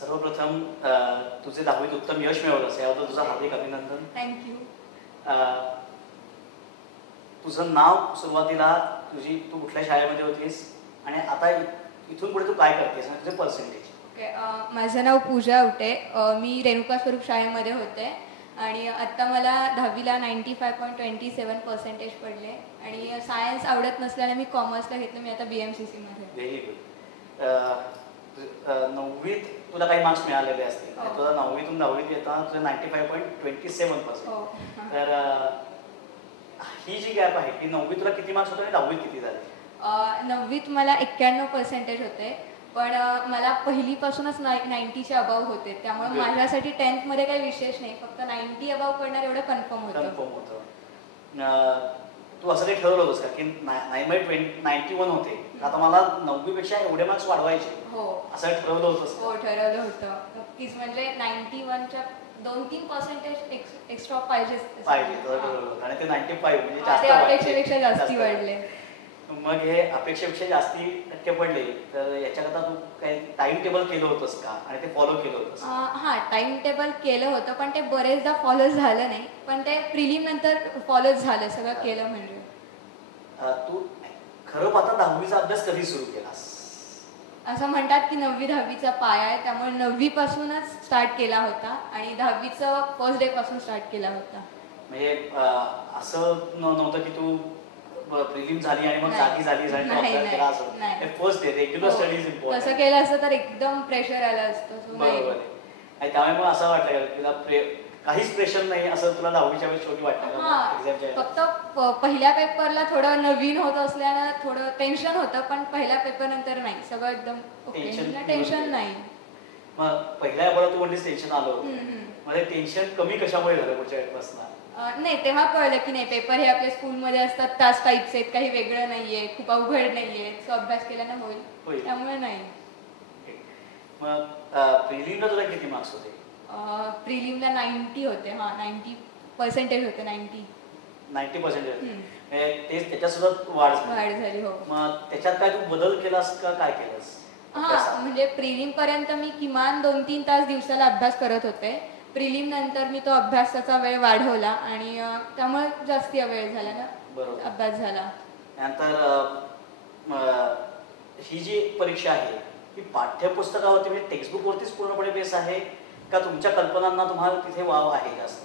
सर्वप्रथम तुझे 10वीत उत्तम यश मिळवलंस याबद्दल तुझं हार्दिक अभिनंदन. थँक्यू. तुझं नाव सुरुवातीला तू कुठल्या शाळेमध्ये होतीस आणि आता इथून पुढे तू काय करतेस आणि तुझे पर्सेंटेज? ओके, माझं नाव पूजा उटे. मी रेणुका स्वरूप शाळेमध्ये होते आणि आत्ता मला 10वीला 95.27% पडले आणि सायन्स आवडत नसल्याने मी कॉमर्सला घेतलं. मी आता BMCC मध्ये. Very good. 9वीत तुला काही मार्क्स मिळालेले असतील. तुला 9वीतून 10वीत येताना तुझे 95.27%. तर ही जी गॅप आहे ती 9वीत तुला किती मार्क्स होते आणि 10वीत किती झाले? 9वीत मला 91% होते, पण मला पहिलीपासूनच 90च्या अबाव होते, त्यामुळे माझ्यासाठी 10th मध्ये काही विशेष नाही, फक्त 90 अबाव करणार एवढं कन्फर्म होतं. तू असं काही ठरवलं होतंस का की 91 होते, आता मला 9वी पेक्षा एवढे मार्क्स वाढवायचे? हो, असं ठरवलं होतं? हो, ठरवलं होतं नक्कीच. म्हणजे 91च्या 2-3% एक्स्ट्रा पाहिजे आणि ते 95 म्हणजे जास्त अपेक्षेपेक्षा जास्ती वाढले. मग हे अपेक्षेपेक्षा जास्ती टक्के पडले तर याच्याकरता तू काही टाइम टेबल केलं होतंस का आणि ते फॉलो केलं होतंस? हां, टाइम टेबल केलं होतं, पण ते बरेचदा फॉलो झालं नाही, पण ते प्रिलिम नंतर फॉलो झालं सगळं केलं. म्हणजे तू खरं पाहता 10वीचा अभ्यास कधी सुरू केलास? असं म्हणतात की 9वी 10वीचा पाया आहे, त्यामुळे 9वी पासूनच स्टार्ट केला होता आणि 10वीचं फर्स्ट डे पासून स्टार्ट केला होता. म्हणजे असं नव्हतं की तू प्रिलिम झाली आणि मग जागी झाली आणि first day regular studies important असं केलं असतं तर एकदम प्रेशर आलं असतं. बरोबर आहे. आणि त्यामुळे मग असं वाटलं की तुला काहीच प्रेशर नाही असं तुला 10वीच्या वेळेस शेवटी वाटतं? हां, फक्त पहिल्या पेपरला थोडं नवीन होत असल्यानं थोडं टेन्शन होतं, पण पहिल्या पेपर नंतर नाही, सगळं एकदम टेन्शन नाही. मग पहिल्या पेपरला तू म्हणलीस टेन्शन आलं होतं, म्हणजे टेन्शन कमी कशामुळे झालं पुढच्या वेळेपासून? नाही, तेव्हा कळलं की नाही, पेपर हे आपल्या स्कूलमध्ये असतात त्याच टाईप्स आहेत, काही वेगळं नाहीये, खूप अवघड नाहीये, सो अभ्यास केल्यानं होईल, त्यामुळे नाही. मग प्रिलिमला तुला किती मार्क्स होते? प्रिलिमला 90 होते. 90% होते. 90% तेच त्याच्यात सुद्धा वाढ झाली. हो. मग त्याच्यात काय तू बदल केलास का काय केलंस? हां, म्हणजे प्रिलिम पर्यंत मी किमान 2-3 तास दिवसाला अभ्यास करत होते. प्रिलिम नंतर मी तो अभ्यासाचा वेळ वाढवला आणि त्यामुळे जास्ती वेळ झाला ना, अभ्यास झाला. नंतर ही जी परीक्षा आहे ही पाठ्यपुस्तकावरती म्हणजे टेक्स्टबुक वरतीच पूर्णपणे बेस आहे का तुमच्या कल्पनांना तुम्हाला तिथे वाव आहे जास्त?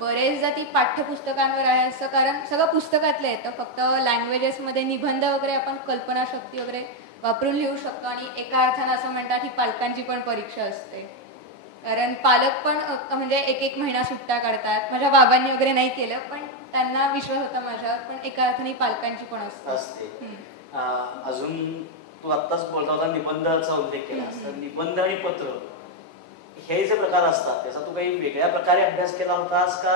बरेचदा ती पाठ्यपुस्तकांवर आहे असं, कारण सगळं पुस्तकातलं येतं, फक्त लँग्वेजेसमध्ये निबंध वगैरे आपण कल्पनाशक्ती वगैरे वापरून लिहू शकतो. आणि एका अर्थानं असं म्हणतात ही पालकांची पण परीक्षा असते, कारण पालक पण म्हणजे एक महिना सुट्ट्या काढतात. माझ्या बाबांनी वगैरे नाही केलं, पण त्यांना विश्वास होता माझ्यावर, पण एका अर्थाने पालकांची पण असते. अजून तू आत्ताच बोलता होता निबंधाचा उल्लेख केला, तर निबंध आणि पत्र हे जे प्रकार असतात त्याचा तू काही वेगळ्या प्रकारे अभ्यास केला होतास का?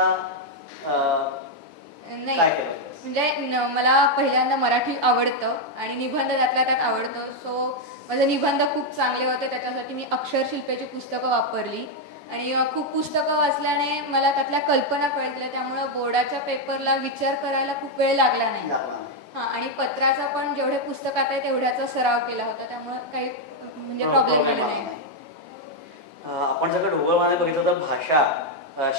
नाही, म्हणजे मला पहिल्यांदा मराठी आवडतं आणि निबंध त्यातल्या त्यात आवडतं, सो माझे निबंध खूप चांगले होते. त्याच्यासाठी मी अक्षरशिल्पेची पुस्तकं वापरली आणि खूप पुस्तकं वाचल्याने मला त्यातल्या कल्पना कळल्या, त्यामुळे बोर्डाच्या पेपरला विचार करायला खूप वेळ लागला नाही. हां, आणि पत्राचा पण जेवढे पुस्तकात आहे तेवढ्याचा सराव केला होता, त्यामुळे काही म्हणजे प्रॉब्लेम आला नाही. आपण जर ढोबळमाने बघितलं तर भाषा,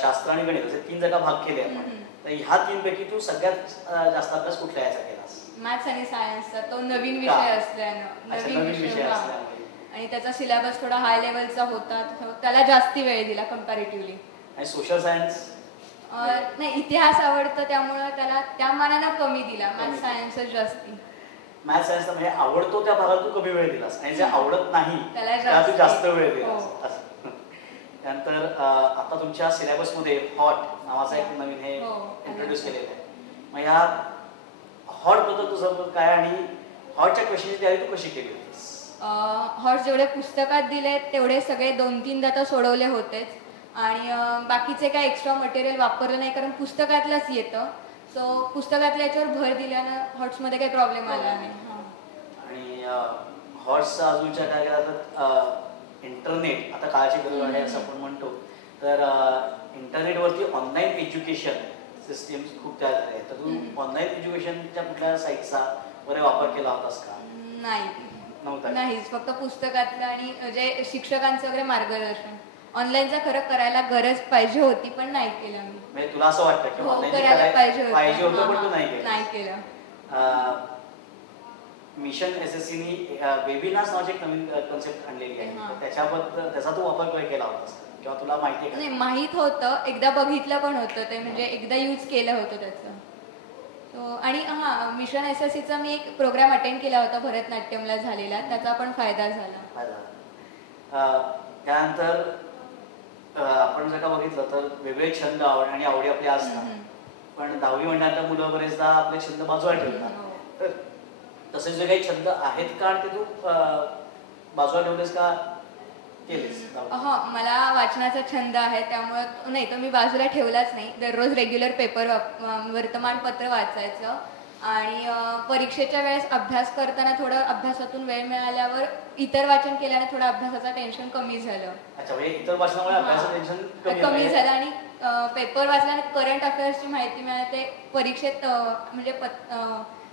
शास्त्र आणि गणित असे 3 भाग केले आपण, तर ह्या 3 पैकी तू सगळ्यात जास्त अभ्यास कुठल्या याचा केलास? मॅथ्स आणि सायन्सचा. तो नवीन विषय असल्यानं, नवीन विषय आणि त्याचा सिलेबस थोडा हाय लेवलचा होता, त्याला जास्ती वेळ दिला कंपॅरेटिव्हली. आणि सोशल सायन्स? नाही, इतिहास आवडतं त्यामुळे त्याला त्या मानानं कमी दिला. मॅथ्स सायन्सच जास्ती. मॅथ्स सायन्स म्हणजे आवडतो त्या भागात तू कमी वेळ दिलास आणि जे आवडत नाही त्याला तू जास्त वेळ दिलास. त्यानंतर आता तुमच्या सिलेबसमध्ये हॉट नावाचा एक नवीन हे इंट्रोड्यूस केलेलं आहे. मग ह्या हॉट बद्दल तुझं काय आणि हॉटच्या क्वेश्चनची तयारी तू कशी केली होतीस? हॉट जेवढे पुस्तकात दिले तेवढे सगळे 2-3दा तर सोडवले होतेच आणि बाकीचे काय एक्स्ट्रा मटेरियल वापरलं नाही, कारण पुस्तकातलंच येतं, सो पुस्तकातल्या याच्यावर भर दिल्यानं हॉट्समध्ये काही प्रॉब्लेम आला नाही. आणि हॉट्सचा अजून काय केला तर इंटरनेट आता काळाची गरज आहे असं आपण म्हणतो, तर इंटरनेटवरती ऑनलाईन एज्युकेशन सिस्टीम खूप तयार झाले, तर तू ऑनलाईन एज्युकेशनच्या कुठल्या साईटचा वगैरे वापर केला होतास का? नाही, नव्हता नाहीच, फक्त पुस्तकातलं आणि जे शिक्षकांचं वगैरे मार्गदर्शन. ऑनलाईनचा खरं करायला गरज पाहिजे होती पण नाही केलं मी. म्हणजे तुला असं वाटतं की हो, ऑनलाईन करायला पाहिजे होतं पण तू नाही केलं. नाही केलं. मिशन SSCनी वेबिनार्स नावाची एक नवीन कन्सेप्ट आणलेली आहे. तर त्याच्याबद्दल त्याचा तू वापर केला होतास किंवा तुला माहिती आहे का? नाही, माहित होतं, एकदा बघितलं पण होतं ते, म्हणजे एकदा यूज केलं होतं त्याचं. तो आणि हां, मिशन SSCचा मी एक प्रोग्राम अटेंड केला होता भरतनाट्यमला झालेला, त्याचा पण फायदा झाला. त्यानंतर आपण जर का बघितलं तर वेगवेगळे छंद आणि आवडी आपल्या असतात, पण 10वी म्हणल्यानंतर मुलं बरेचदा आपले छंद बाजूला ठेवतात. तर तसे जे काही छंद आहेत का आणि ते तू बाजूला ठेवलेस का केलेस? हा, मला वाचनाचा छंद आहे, त्यामुळे नाही तर मी बाजूला ठेवलाच नाही. दररोज रेग्युलर पेपर वर्तमानपत्र वाचायचं आणि परीक्षेच्या वेळेस अभ्यास करताना थोडं अभ्यासातून वेळ मिळाल्यावर इतर वाचन केल्याने थोडं अभ्यासाचं टेन्शन कमी झालं. अच्छा, म्हणजे इतर वाचनामुळे अभ्यासाचं टेन्शन कमी झालं आणि पेपर वाचल्याने करंट अफेअर्सची माहिती मिळाली. ते परीक्षेत म्हणजे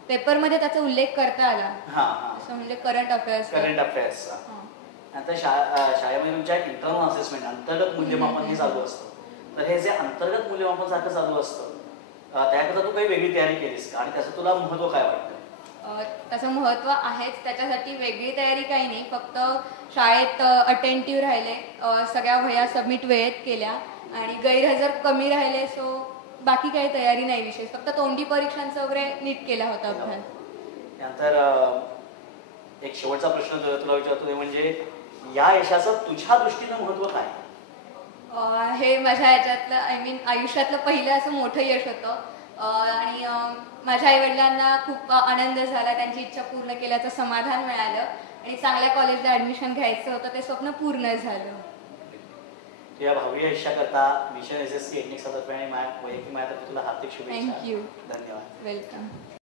पेपरमध्ये त्याचा उल्लेख करता आला. असं म्हणजे करंट अफेअर्स. नंतर शाळेमध्ये तुमच्या इंटरनल असेसमेंट अंतर्गत मूल्यमापन हे चालू असतं. तर हे जे अंतर्गत मूल्यमापन सारखं चालू असतं, त्याकरता तू काही वेगळी तयारी केलीस का आणि त्याचं तुला महत्त्व काय वाटतं? त्याचं महत्त्व आहेच, त्याच्यासाठी वेगळी तयारी काही नाही. फक्त शाळेत अटेंटिव्ह राहिले, सगळ्या वह्या सबमिट वेळेत केल्या आणि गैरहजर कमी राहिले. सो बाकी काही तयारी नाही विशेष, फक्त तोंडी परीक्षांचा वगैरे नीट केला होता अभ्यास. त्यानंतर एक शेवटचा प्रश्न तुला विचारतो, ते म्हणजे या यशाचं तुझ्या दृष्टीनं महत्त्व काय? हे माझ्या ह्याच्यातलं आयुष्यातलं पहिलं असं मोठं यश होतं आणि माझ्या आईवडिलांना खूप आनंद झाला, त्यांची इच्छा पूर्ण केल्याचं समाधान मिळालं आणि चांगल्या कॉलेजला ॲडमिशन घ्यायचं होतं, ते स्वप्न पूर्ण झालं. या भावी आयुष्याकरता मिशन SSC NX तर्फे आणि वैयक्तिक माझ्यातर्फे तुला हार्दिक शुभेच्छा. थँक्यू. धन्यवाद. वेलकम.